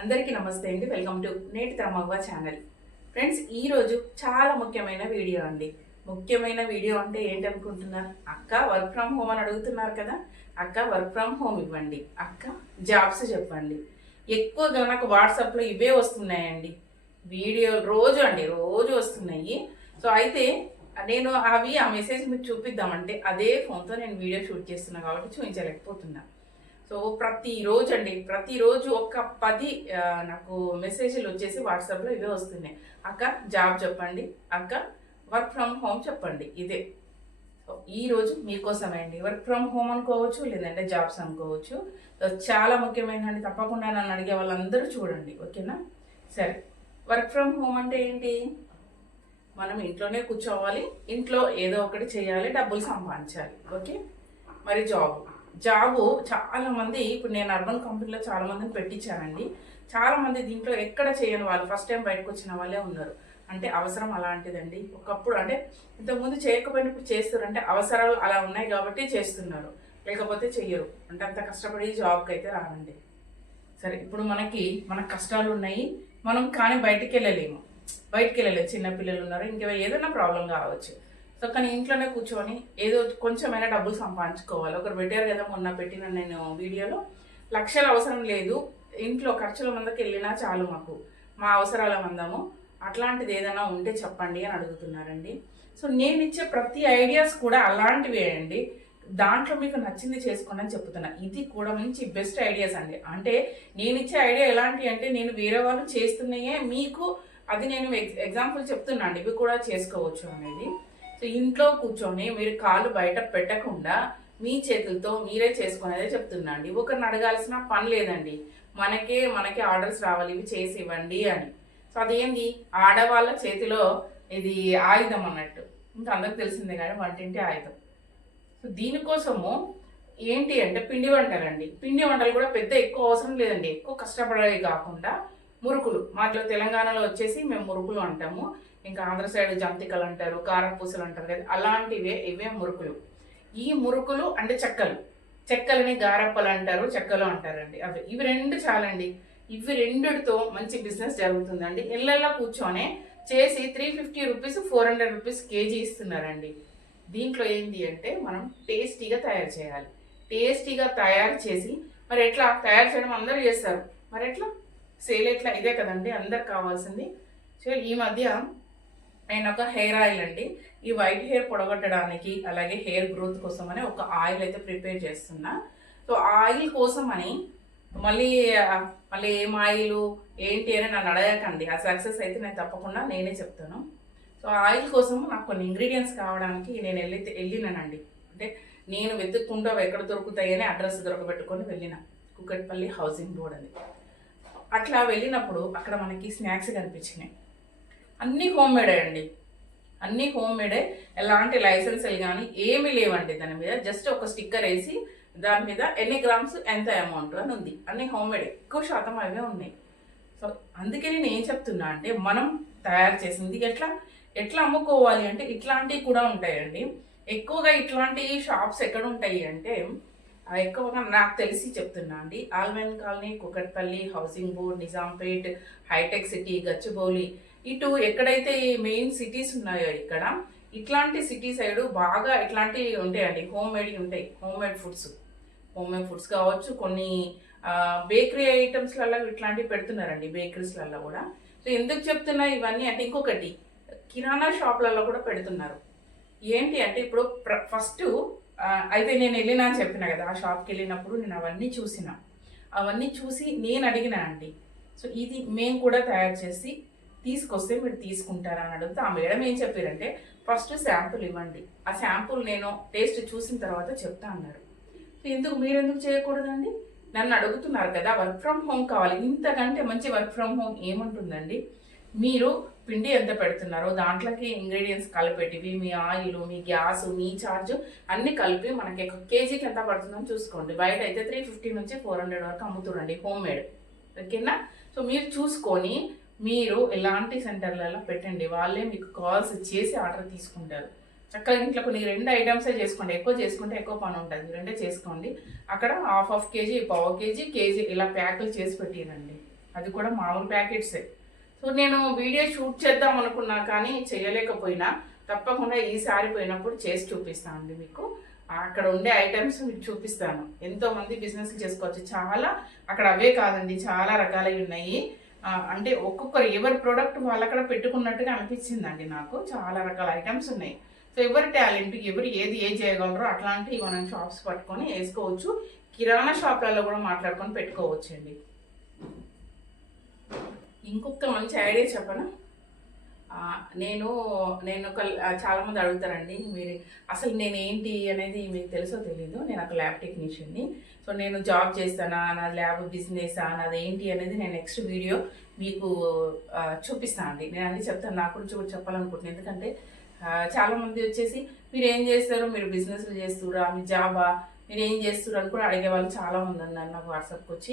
అందరికీ నమస్తే అండి. వెల్కమ్ టు నేటి తరమవ్వ ఛానల్. ఫ్రెండ్స్, ఈరోజు చాలా ముఖ్యమైన వీడియో అండి. ముఖ్యమైన వీడియో అంటే ఏంటనుకుంటున్నారు? అక్క వర్క్ ఫ్రమ్ హోమ్ అని అడుగుతున్నారు కదా. అక్క వర్క్ ఫ్రమ్ హోమ్ ఇవ్వండి, అక్క జాబ్స్ చెప్పండి. ఎక్కువగా నాకు వాట్సాప్లో ఇవే వస్తున్నాయండి వీడియోలు. రోజు వస్తున్నాయి. సో అయితే నేను ఆ మెసేజ్ మీకు చూపిద్దామంటే అదే ఫోన్తో నేను వీడియో షూట్ చేస్తున్నా కాబట్టి చూపించలేకపోతున్నా. సో ప్రతిరోజు ఒక 10 నాకు మెసేజ్లు వచ్చేసి వాట్సాప్లో ఇవే వస్తున్నాయి. అక్క జాబ్ చెప్పండి, అక్క వర్క్ ఫ్రమ్ హోమ్ చెప్పండి. ఇదే. సో ఈరోజు మీకోసమే అండి. వర్క్ ఫ్రమ్ హోమ్ అనుకోవచ్చు, లేదంటే జాబ్స్ అనుకోవచ్చు. చాలా ముఖ్యమైనది. తప్పకుండా నన్ను అడిగే వాళ్ళందరూ చూడండి, ఓకేనా? సరే, వర్క్ ఫ్రమ్ హోమ్ అంటే ఏంటి? మనం ఇంట్లోనే కూర్చోవాలి, ఇంట్లో ఏదో ఒకటి చేయాలి, డబ్బులు సంపాదించాలి, ఓకే? మరి జాబు చాలా మంది, ఇప్పుడు నేను అర్బన్ కంపెనీలో చాలా మందిని పెట్టించానండి. చాలా మంది దీంట్లో ఎక్కడ చేయని వాళ్ళు ఫస్ట్ టైం బయటకు వచ్చిన వాళ్ళే ఉన్నారు. అంటే అవసరం అలాంటిదండి. ఒకప్పుడు అంటే ఇంతకుముందు చేయకపోయినా ఇప్పుడు చేస్తారు. అంటే అవసరాలు అలా ఉన్నాయి కాబట్టి చేస్తున్నారు, లేకపోతే చెయ్యరు. అంటే అంత కష్టపడి జాబ్కి అయితే రానండి. సరే, ఇప్పుడు మన కష్టాలు ఉన్నాయి, మనం కానీ బయటికి వెళ్ళలేము. చిన్నపిల్లలు ఉన్నారు, ఇంకా ఏదైనా ప్రాబ్లం కావచ్చు. సో కానీ ఇంట్లోనే కూర్చొని ఏదో కొంచెమైనా డబ్బులు సంపాదించుకోవాలి. ఒకరు పెట్టారు కదా మొన్న పెట్టిన నేను వీడియోలో, లక్షలు అవసరం లేదు, ఇంట్లో ఖర్చుల మందకి వెళ్ళినా చాలు, మా అవసరాల మందము, అట్లాంటిది ఏదైనా ఉంటే చెప్పండి అని అడుగుతున్నారండి. సో నేను ఇచ్చే ప్రతి ఐడియాస్ కూడా అలాంటివే అండి. దాంట్లో మీకు నచ్చింది చేసుకోండి అని చెప్తున్నా. ఇది కూడా మంచి బెస్ట్ ఐడియాస్ అండి. అంటే నేను ఇచ్చే ఐడియా ఎలాంటి అంటే, నేను వేరే వాళ్ళు చేస్తున్నాయే మీకు అది నేను ఎగ్జాంపుల్ చెప్తున్నా అండి, ఇవి కూడా చేసుకోవచ్చు అనేది. సో ఇంట్లో కూర్చొని మీరు కాలు బయట పెట్టకుండా మీ చేతులతో మీరే చేసుకునేదే చెప్తున్నా అండి. ఒకరిని అడగాల్సిన పని లేదండి. మనకే ఆర్డర్స్ రావాలి, ఇవి చేసి ఇవ్వండి అని. సో అదేంటి, ఆడవాళ్ళ చేతిలో ఇది ఆయుధం అన్నట్టు. ఇంకా అందరికి తెలిసిందే కానీ వంటింటి ఆయుధం. సో దీనికోసము ఏంటి అంటే పిండి వంటలండి. పిండి వంటలు కూడా పెద్ద ఎక్కువ అవసరం లేదండి. ఎక్కువ కష్టపడేవి కాకుండా మురుకులు, మాట్లో తెలంగాణలో వచ్చేసి మేము మురుకులు అంటాము, ఇంకా ఆంధ్ర సైడ్ జంతికలు అంటారు, కారపూసలు అంటారు కదా, అలాంటివే ఇవే మురుకులు. ఈ మురుకులు అంటే చెక్కలని గారప్పలు అంటారు, చెక్కలు అంటారండి. ఇవి రెండు చాలండి. ఇవి రెండుతో మంచి బిజినెస్ జరుగుతుందండి. ఇళ్ళల్లో కూర్చొనే చేసి 350 రూపీస్ 400 రూపీస్ కేజీ ఇస్తున్నారండి. దీంట్లో ఏంటి అంటే మనం టేస్టీగా తయారు చేయాలి. టేస్టీగా తయారు చేసి మరి ఎట్లా తయారు చేయడం అందరూ చేస్తారు, మరి ఎట్లా సేల్ ఎట్లా? ఇదే కదండి అందరు కావాల్సింది. సో ఈ మధ్య నేను ఒక హెయిర్ ఆయిల్ అండి, ఈ వైట్ హెయిర్ పొడగొట్టడానికి అలాగే హెయిర్ గ్రోత్ కోసం అని ఒక ఆయిల్ అయితే ప్రిపేర్ చేస్తున్నా. సో ఆయిల్ కోసం అని మళ్ళీ ఏం ఆయిల్ ఏంటి అని నన్ను అడగకండి. ఆ సక్సెస్ అయితే నేను తప్పకుండా నేనే చెప్తాను. సో ఆయిల్ కోసం నాకు కొన్ని ఇంగ్రీడియంట్స్ కావడానికి నేను వెళ్ళినానండి. అంటే నేను వెతుక్కుంటూ ఎక్కడ దొరుకుతాయని అడ్రస్ దొరకబెట్టుకొని వెళ్ళిన కుకట్పల్లి హౌసింగ్ బోర్డ్ అని. అట్లా వెళ్ళినప్పుడు అక్కడ మనకి స్నాక్స్ కనిపించినాయి. అన్నీ హోమ్ మేడే అండి, అన్నీ హోమ్ మేడే. ఎలాంటి లైసెన్సులు కానీ ఏమీ లేవండి. దాని మీద జస్ట్ ఒక స్టిక్కర్ వేసి దాని మీద ఎన్ని గ్రామ్స్ ఎంత అమౌంట్ అని ఉంది. అన్నీ హోమ్ మేడ్, ఎక్కువ శాతం అవే ఉన్నాయి. సో అందుకే నేను ఏం చెప్తున్నా అంటే, మనం తయారు చేసింది ఎట్లా అమ్ముకోవాలి అంటే ఇట్లాంటివి కూడా ఉంటాయండి. ఎక్కువగా ఇట్లాంటి షాప్స్ ఎక్కడ ఉంటాయి అంటే, ఎక్కువగా నాకు తెలిసి చెప్తున్నా అండి, Allwyn colony, Kukatpally, housing board, Nizampet, hitech city, Gachibowli, ఇటు ఎక్కడైతే మెయిన్ సిటీస్ ఉన్నాయో ఇక్కడ ఇట్లాంటి సిటీ సైడ్ బాగా ఇట్లాంటివి ఉంటాయండి. హోమ్ మేడ్ ఫుడ్స్ కావచ్చు. కొన్ని బేకరీ ఐటమ్స్లలో ఇట్లాంటివి పెడుతున్నారండి, బేకరీస్లలో కూడా. సో ఎందుకు చెప్తున్నా ఇవన్నీ అంటే, ఇంకొకటి కిరాణా షాప్లలో కూడా పెడుతున్నారు. ఏంటి అంటే ఇప్పుడు ఫస్ట్ అయితే నేను వెళ్ళినా అని చెప్పిన కదా, ఆ షాప్కి వెళ్ళినప్పుడు నేను అవన్నీ చూసి నేను అడిగినా అండి. సో ఇది మేము కూడా తయారు చేసి తీసుకొస్తే మీరు తీసుకుంటారా అని అడిగితే ఆ మేడం ఏం చెప్పారంటే, ఫస్ట్ శాంపుల్ ఇవ్వండి, ఆ శాంపుల్ నేను టేస్ట్ చూసిన తర్వాత చెప్తా అన్నారు. సో మీరెందుకు చేయకూడదండి? నన్ను అడుగుతున్నారు కదా, వర్క్ ఫ్రమ్ హోమ్ కావాలి, ఇంతకంటే మంచి వర్క్ ఫ్రమ్ హోమ్ ఏముంటుందండి? మీరు పిండి ఎంత పెడుతున్నారో దాంట్లోకి ఇంగ్రీడియంట్స్ కలిపెట్టివి, మీ ఆయిల్, మీ గ్యాస్, మీ ఛార్జ్ అన్ని కలిపి మనకి ఒక కేజీకి ఎంత పడుతుందని చూసుకోండి. బయట అయితే 350 నుంచి 400 వరకు అమ్ముతురండి హోమ్ మేడ్, ఓకేనా? సో మీరు చూసుకొని మీరు ఎలాంటి సెంటర్లలో పెట్టండి, వాళ్ళే మీకు కాల్స్ చేసి ఆర్డర్ తీసుకుంటారు. చక్కగా ఇంట్లో కొన్ని 2 ఐటమ్సే చేసుకోండి. ఎక్కువ చేసుకుంటే ఎక్కువ పని ఉంటుంది, 2 చేసుకోండి. అక్కడ ½ కేజీ, పావు కేజీ, కేజీ ఇలా ప్యాకులు చేసి పెట్టిరండి. అది కూడా మామూలు ప్యాకెట్సే. సో నేను వీడియో షూట్ చేద్దాం అనుకున్నా కానీ చేయలేకపోయినా, తప్పకుండా ఈసారి పోయినప్పుడు చేసి చూపిస్తాను అండి మీకు. అక్కడ ఉండే ఐటమ్స్ మీకు చూపిస్తాను. ఎంతోమంది బిజినెస్లు చేసుకోవచ్చు. చాలా అక్కడ అవే కాదండి, చాలా రకాలవి ఉన్నాయి. అంటే ఒక్కొక్కరు ఎవరి ప్రోడక్ట్ వాళ్ళు అక్కడ పెట్టుకున్నట్టుగా అనిపించిందండి నాకు. చాలా రకాల ఐటమ్స్ ఉన్నాయి. సో ఎవరి టాలెంట్, ఎవరు ఏది చేయగలరో అట్లాంటివి మనం షాప్స్ పట్టుకొని వేసుకోవచ్చు. కిరాణా షాప్లలో కూడా మాట్లాడుకొని పెట్టుకోవచ్చు అండి. ఇంకొక మంచి ఐడియా చెప్పనా? నేను ఒక చాలామంది అడుగుతారండి, మీరు అసలు నేనేంటి అనేది మీకు తెలుసో తెలీదు. నేను ఒక ల్యాబ్ టెక్నీషియన్ని. సో నేను జాబ్ చేస్తానా, నా ల్యాబ్ బిజినెసా, నాది ఏంటి అనేది నేను నెక్స్ట్ వీడియో మీకు చూపిస్తాను అండి. నేను అన్నీ చెప్తాను, నా గురించి కూడా చెప్పాలనుకుంటున్నాను. ఎందుకంటే చాలామంది వచ్చేసి మీరు ఏం చేస్తారు, మీరు బిజినెస్లు చేస్తురా, మీ జాబా, మీరు ఏం చేస్తున్నారు అని కూడా అడిగే వాళ్ళు చాలామంది ఉన్నారు నాకు వాట్సాప్కి వచ్చి.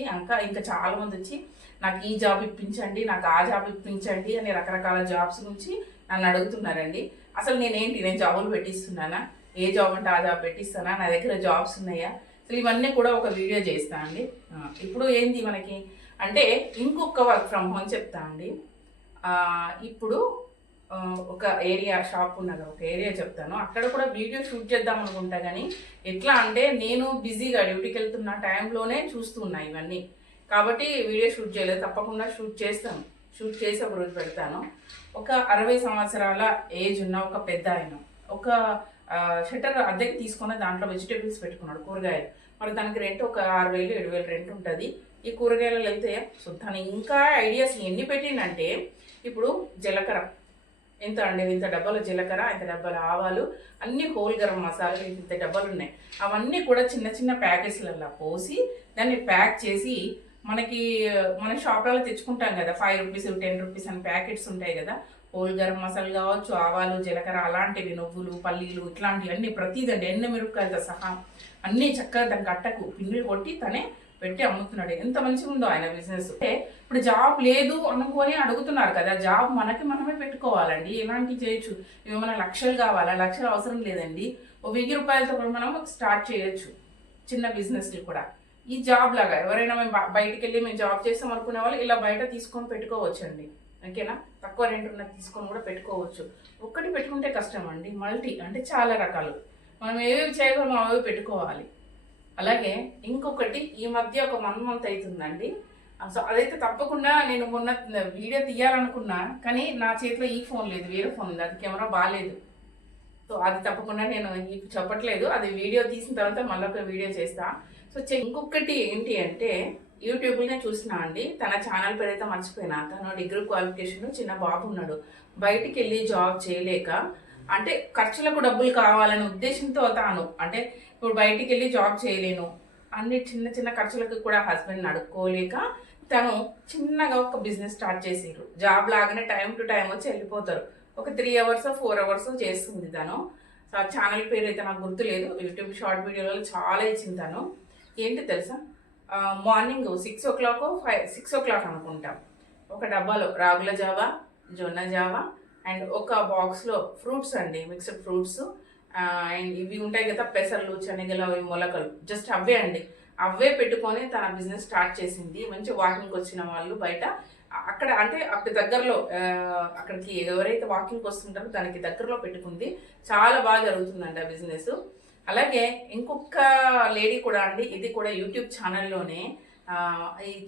ఇంకా చాలామంది వచ్చి నాకు ఈ జాబ్ ఇప్పించండి, నాకు ఆ జాబ్ ఇప్పించండి అని రకరకాల జాబ్స్ గురించి నన్ను అడుగుతున్నారండి. అసలు నేను జాబులు పెట్టిస్తున్నానా, ఏ జాబ్ అంటే ఆ జాబ్ పెట్టిస్తానా, నా దగ్గర జాబ్స్ ఉన్నాయా, అసలు ఇవన్నీ కూడా ఒక వీడియో చేస్తాను అండి. ఇప్పుడు ఏంది మనకి అంటే ఇంకొక వర్క్ ఫ్రమ్ హోమ్ చెప్తా అండి. ఇప్పుడు ఒక ఏరియా షాప్ ఉన్నది, ఒక ఏరియా చెప్తాను. అక్కడ కూడా వీడియో షూట్ చేద్దాం అనుకుంటా, కానీ ఎట్లా అంటే నేను బిజీగా డ్యూటీకి వెళ్తున్న టైంలోనే చూస్తున్నా ఇవన్నీ, కాబట్టి వీడియో షూట్ చేయలేదు. తప్పకుండా షూట్ చేస్తాను, షూట్ చేసి ఒక రోజు పెడతాను. ఒక 60 సంవత్సరాల ఏజ్ ఉన్న ఒక పెద్ద ఆయన ఒక షట్టర్ అద్దెకి తీసుకుని దాంట్లో వెజిటేబుల్స్ పెట్టుకున్నాడు, కూరగాయలు. మరి దానికి రెంట్ ఒక 6,000 7,000 రెంట్ ఉంటుంది. ఈ కూరగాయలు వెళ్తే సో తను ఇంకా ఐడియాస్ ఎన్ని పెట్టిందంటే, ఇప్పుడు జీలకర్ర ఎంత అండి, ఇంత డబ్బాలు జీలకర్ర, ఇంత డబ్బాలు ఆవాలు, అన్ని హోల్ గరం మసాలాలు ఇంత డబ్బాలు ఉన్నాయి. అవన్నీ కూడా చిన్న చిన్న ప్యాకెట్స్లలో పోసి దాన్ని ప్యాక్ చేసి మనకి మన షాప్లలో తెచ్చుకుంటాం కదా, 5 రూపీస్ 10 రూపీస్ అని ప్యాకెట్స్ ఉంటాయి కదా. హోల్ గరం మసాలా కావచ్చు, ఆవాలు జీలకర్ర అలాంటివి, నువ్వులు పల్లీలు ఇట్లాంటివి అన్ని ప్రతిదండి, మిరపకాయలతో సహా అన్నీ చక్కగా దానికి అట్టకు పిండిలు కొట్టి తనే పెట్టి అమ్ముతున్నాడు. ఎంత మంచిగా ఉందో ఆయన బిజినెస్. అంటే ఇప్పుడు జాబ్ లేదు అనుకొని అడుగుతున్నారు కదా, జాబ్ మనమే పెట్టుకోవాలండి. ఎలాంటివి చేయొచ్చు, ఏమైనా లక్షలు కావాలా, లక్షలు అవసరం లేదండి. ఓ 1000 రూపాయలతో కూడా మనం స్టార్ట్ చేయొచ్చు చిన్న బిజినెస్లు కూడా. ఈ జాబ్ లాగా ఎవరైనా మేము బయటికి వెళ్ళి మేము జాబ్ చేస్తాం అనుకునే వాళ్ళు ఇలా బయట తీసుకొని పెట్టుకోవచ్చు అండి. ఓకేనా, తక్కువ రెంట్ ఉన్నది తీసుకొని కూడా పెట్టుకోవచ్చు. ఒక్కటి పెట్టుకుంటే కష్టం అండి, మల్టీ అంటే చాలా రకాలు మనం ఏవేవి చేయగలమో అవి పెట్టుకోవాలి. అలాగే ఇంకొకటి ఈ మధ్య ఒక 1 month అవుతుందండి. సో అదైతే తప్పకుండా నేను మొన్న వీడియో తీయాలనుకున్నా, కానీ నా చేతిలో ఈ ఫోన్ లేదు, వేరే ఫోన్ ఉంది, అది కెమెరా బాగాలేదు. సో అది తప్పకుండా నేను చెప్పట్లేదు, అది వీడియో తీసిన తర్వాత మళ్ళీ ఒక వీడియో చేస్తా. సో ఇంకొకటి ఏంటి అంటే, యూట్యూబ్లోనే చూసినా అండి, తన ఛానల్ పేరు అయితే మర్చిపోయినా. తను డిగ్రీ క్వాలిఫికేషన్, చిన్న బాబు ఉన్నాడు, బయటికి వెళ్ళి జాబ్ చేయలేక, అంటే ఖర్చులకు డబ్బులు కావాలనే ఉద్దేశంతో తాను అంటే ఇప్పుడు బయటికి వెళ్ళి జాబ్ చేయలేను, అన్ని చిన్న చిన్న ఖర్చులకు కూడా హస్బెండ్ నడుక్కోలేక తను చిన్నగా ఒక బిజినెస్ స్టార్ట్ చేసారు. జాబ్ లాగానే టైం టు టైం వచ్చి వెళ్ళిపోతారు. ఒక 3 hours 4 hours చేస్తుంది తను. సో ఆ ఛానల్ పేరు అయితే నాకు గుర్తులేదు, యూట్యూబ్ షార్ట్ వీడియోలలో చాలా ఇచ్చింది తను. ఏంటి తెలుసా, మార్నింగ్ 6 o'clock 6 o'clock అనుకుంటాం, ఒక డబ్బాలో రాగుల జావా, జొన్న జావా అండ్ ఒక బాక్స్లో ఫ్రూట్స్ అండి, మిక్స్డ్ ఫ్రూట్స్ అండ్ ఇవి ఉంటాయి కదా పెసర్లు, శనగలు, అవి మొలకలు, జస్ట్ అవే అండి. అవే పెట్టుకొని తన బిజినెస్ స్టార్ట్ చేసింది. మంచి వాకింగ్కి వచ్చిన వాళ్ళు బయట అక్కడ అంటే అక్కడ దగ్గరలో అక్కడికి ఎవరైతే వాకింగ్కి వస్తుంటారో దానికి దగ్గరలో పెట్టుకుంది. చాలా బాగా జరుగుతుందండి ఆ బిజినెస్. అలాగే ఇంకొక లేడీ కూడా అండి, ఇది కూడా యూట్యూబ్ ఛానల్లోనే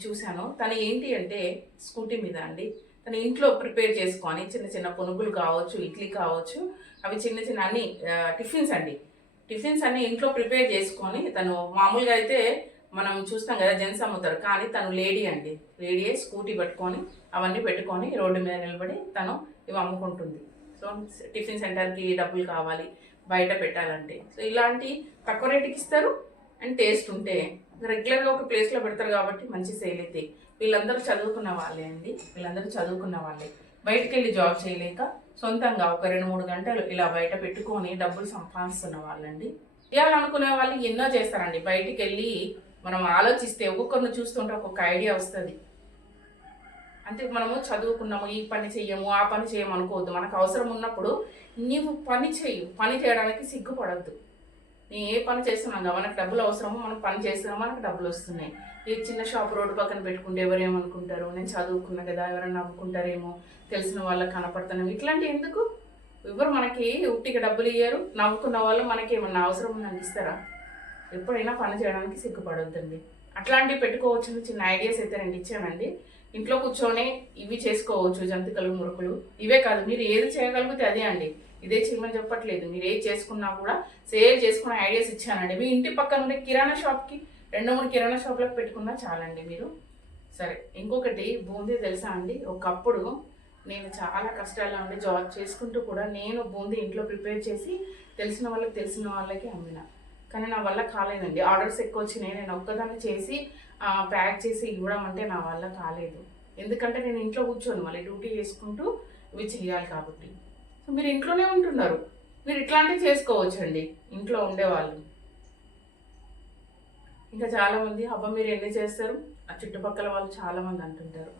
చూశాను. తను ఏంటి అంటే స్కూటీ మీద అండి, తన ఇంట్లో ప్రిపేర్ చేసుకొని చిన్న చిన్న పునుగులు కావచ్చు, ఇడ్లీ కావచ్చు, అవి చిన్న చిన్న అన్ని టిఫిన్స్ అన్ని ఇంట్లో ప్రిపేర్ చేసుకొని, తను మామూలుగా అయితే మనం చూస్తాం కదా జెంట్స్ అమ్ముతారు, కానీ తను లేడీ అండి, లేడీయే స్కూటీ పట్టుకొని అవన్నీ పెట్టుకొని రోడ్డు మీద నిలబడి తను ఇవి అమ్ముకుంటుంది. సో టిఫిన్ సెంటర్కి డబ్బులు కావాలి బయట పెట్టాలంటే, సో ఇలాంటి తక్కువ రేటుకి ఇస్తారు అండ్ టేస్ట్ ఉంటే రెగ్యులర్గా ఒక ప్లేస్లో పెడతారు కాబట్టి మంచి సేల్ అయితే. వీళ్ళందరూ చదువుకున్న వాళ్ళే అండి, బయటికి వెళ్ళి జాబ్ చేయలేక సొంతంగా ఒక 2-3 గంటలు ఇలా బయట పెట్టుకొని డబ్బులు సంపాదిస్తున్న వాళ్ళండి. చేయాలనుకునే వాళ్ళు ఎన్నో చేస్తారండి. బయటికి వెళ్ళి మనం ఆలోచిస్తే ఒక్కొక్కరిని చూస్తుంటే ఒక్కొక్క ఐడియా వస్తుంది. అంతే, మనము చదువుకున్నాము, ఈ పని చెయ్యము ఆ పని చేయము అనుకోవద్దు. మనకు అవసరం ఉన్నప్పుడు నీవు పని చేయడానికి సిగ్గుపడద్దు. నేను ఏ పని చేస్తున్నాం కదా, మనకు డబ్బులు అవసరమో మనం పని చేస్తున్నామో మనకు డబ్బులు వస్తున్నాయి. ఈ చిన్న షాప్ రోడ్డు పక్కన పెట్టుకుంటే ఎవరేమనుకుంటారు, నేను చదువుకున్నా కదా ఎవరైనా నవ్వుకుంటారేమో, తెలిసిన వాళ్ళకి కనపడుతున్నాం, ఇట్లాంటివి ఎందుకు? ఎవరు మనకి ఉట్టిగా డబ్బులు ఇయ్యారు, నవ్వుకున్న వాళ్ళు మనకి ఏమన్నా అవసరం ఉందని ఇస్తారా? ఎప్పుడైనా పని చేయడానికి సిగ్గుపడొద్దండి. అట్లాంటివి పెట్టుకోవచ్చు. చిన్న ఐడియాస్ అయితే నేను ఇచ్చానండి. ఇంట్లో కూర్చొని ఇవి చేసుకోవచ్చు, జంతికలు, మురుకులు. ఇవే కాదు, మీరు ఏది చేయగలిగితే అదే అండి. ఇదే చేయమని చెప్పట్లేదు. మీరు ఏది చేసుకున్నా కూడా సేల్ చేసుకునే ఐడియాస్ ఇచ్చానండి. మీ ఇంటి పక్కన ఉండే కిరాణా షాప్కి 2-3 కిరాణా షాప్లకు పెట్టుకున్నా చాలండి మీరు. సరే, ఇంకొకటి బూందీ తెలుసా అండి? ఒకప్పుడు నేను చాలా కష్టాల్లో ఉండి జాబ్ చేసుకుంటూ కూడా నేను బూందీ ఇంట్లో ప్రిపేర్ చేసి తెలిసిన వాళ్ళకి అమ్మిన. కానీ నా వల్ల కాలేదండి. ఆర్డర్స్ ఎక్కువ వచ్చినాయి. నేను ఒక్కదాన్ని చేసి ప్యాక్ చేసి ఇవ్వడం అంటే నా వల్ల కాలేదు. ఎందుకంటే నేను ఇంట్లో కూర్చోను, మళ్ళీ డ్యూటీ చేసుకుంటూ ఇవి చేయాలి కాబట్టి. సో మీరు ఇంట్లోనే ఉంటున్నారు, మీరు ఇట్లాంటివి చేసుకోవచ్చండి ఇంట్లో ఉండేవాళ్ళు. ఇంకా చాలామంది అబ్బా మీరు ఎన్ని చేస్తారు, ఆ చుట్టుపక్కల వాళ్ళు చాలామంది అంటుంటారు,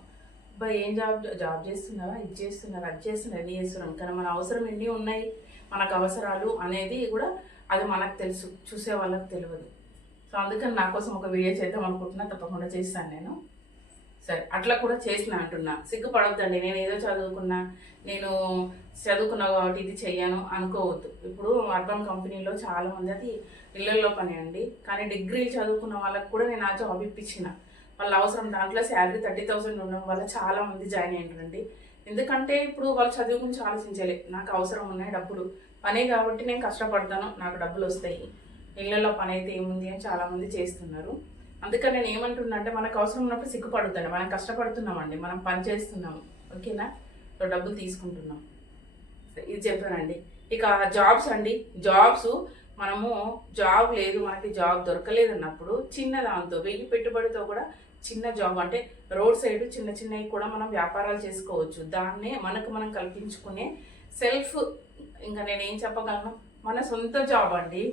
అబ్బా ఏం జాబ్ చేస్తున్నారా, ఇది చేస్తున్నారా, అది చేస్తున్నారు, ఎన్ని చేస్తున్నాం. కానీ మన అవసరం ఎన్ని ఉన్నాయి, మనకు అవసరాలు అనేది కూడా అది మనకు తెలుసు, చూసే వాళ్ళకి తెలియదు. సో అందుకని నా కోసం ఒక వీడియో చేద్దాం అనుకుంటున్నా, తప్పకుండా చేస్తాను నేను. సరే, అట్లా కూడా చేసిన అంటున్నా, సిగ్గుపడొద్దండి. నేను ఏదో చదువుకున్నా కాబట్టి ఇది చెయ్యను అనుకోవద్దు. ఇప్పుడు అర్బన్ కంపెనీలో చాలామంది అది ఇళ్లలో పని అండి. కానీ డిగ్రీలు చదువుకున్న వాళ్ళకి కూడా నేను ఆ జాబ్ ఇప్పించిన. వాళ్ళ అవసరం, దాంట్లో శాలరీ 30,000 ఉండడం వల్ల చాలామంది జాయిన్ అయ్యారండి. ఎందుకంటే ఇప్పుడు వాళ్ళు చదువు గురించి ఆలోచించలే, నాకు అవసరం ఉన్నాయి డబ్బులు, పనే కాబట్టి నేను కష్టపడతాను, నాకు డబ్బులు వస్తాయి, ఇళ్లలో పని అయితే ఏముంది అని చాలామంది చేస్తున్నారు. అందుకని నేను ఏమంటున్నా అంటే, మనకు అవసరం ఉన్నప్పుడు సిగ్గుపడుతుంది. మనం కష్టపడుతున్నామండి, మనం పని చేస్తున్నాము, ఓకేనా? సో డబ్బులు తీసుకుంటున్నాం, ఇది చెప్పానండి. ఇక జాబ్స్ అండి, జాబ్స్ మనము జాబ్ లేదు, మనకి జాబ్ దొరకలేదు అన్నప్పుడు చిన్న దాంతో 1000 పెట్టుబడితో కూడా చిన్న జాబ్ అంటే రోడ్ సైడ్ చిన్నవి కూడా మనం వ్యాపారాలు చేసుకోవచ్చు. దాన్నే మనం కల్పించుకునే సెల్ఫ్, ఇంకా నేను ఏం చెప్పగలను, మన సొంత జాబ్ అండి.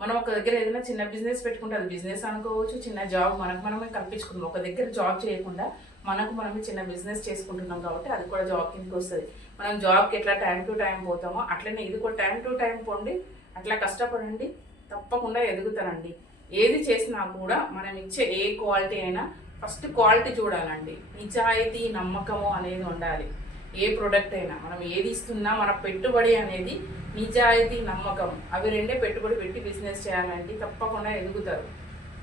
మనం ఒక దగ్గర ఏదైనా చిన్న బిజినెస్ పెట్టుకుంటే అది బిజినెస్ అనుకోవచ్చు, చిన్న జాబ్ మనమే కల్పించుకుంటాం. ఒక దగ్గర జాబ్ చేయకుండా మనమే చిన్న బిజినెస్ చేసుకుంటున్నాం కాబట్టి అది కూడా జాబ్ కిందకి వస్తుంది. మనం జాబ్కి ఎట్లా టైం టు టైం పోతామో అట్లనే ఇది కూడా టైం టు టైం పోండి, అట్లా కష్టపడండి, తప్పకుండా ఎదుగుతారండి. ఏది చేసినా కూడా మనం ఇచ్చే ఏ క్వాలిటీ అయినా ఫస్ట్ క్వాలిటీ చూడాలండి. నిజాయితీ, నమ్మకము అనేది ఉండాలి. ఏ ప్రోడక్ట్ అయినా మనం ఏది ఇస్తున్నా మన పెట్టుబడి అనేది నిజాయితీ, నమ్మకం, అవి రెండే పెట్టుబడి పెట్టి బిజినెస్ చేయాలండి, తప్పకుండా ఎదుగుతారు.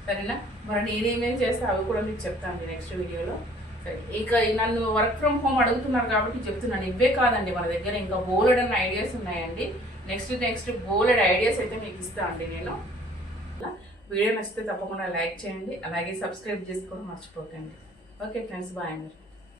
సరేనా? మరి నేనేమేమి చేస్తే అవి కూడా మీకు చెప్తాను నెక్స్ట్ వీడియోలో. సరే, ఇక నన్ను వర్క్ ఫ్రమ్ హోమ్ అడుగుతున్నారు కాబట్టి చెప్తున్నాను. ఇవే కాదండి, మన దగ్గర ఇంకా బోలెడ్ అన్న ఐడియాస్ ఉన్నాయండి. నెక్స్ట్ బోలెడ్ ఐడియాస్ అయితే మీకు ఇస్తాను అండి నేను. వీడియో నచ్చితే తప్పకుండా లైక్ చేయండి, అలాగే సబ్స్క్రైబ్ చేసుకోవడం మర్చిపోకండి. ఓకే ఫ్రెండ్స్, బాయ్ అండి.